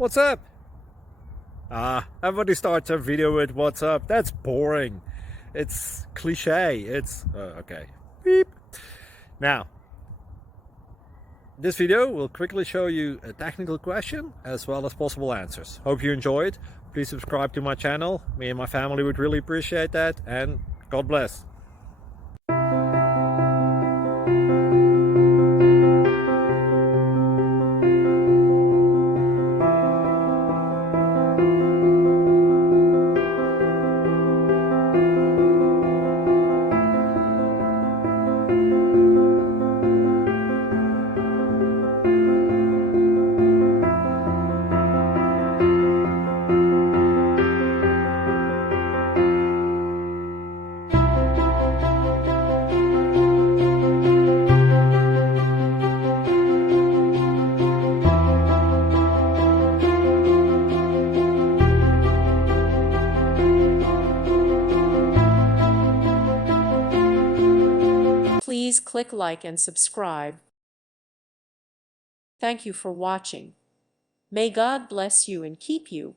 What's up? Everybody starts their video with what's up. That's boring. It's cliche. It's okay. Beep. Now, this video will quickly show you a technical question as well as possible answers. Hope you enjoyed. Please subscribe to my channel. Me and my family would really appreciate that, and God bless. Please click like and subscribe. Thank you for watching. May God bless you and keep you.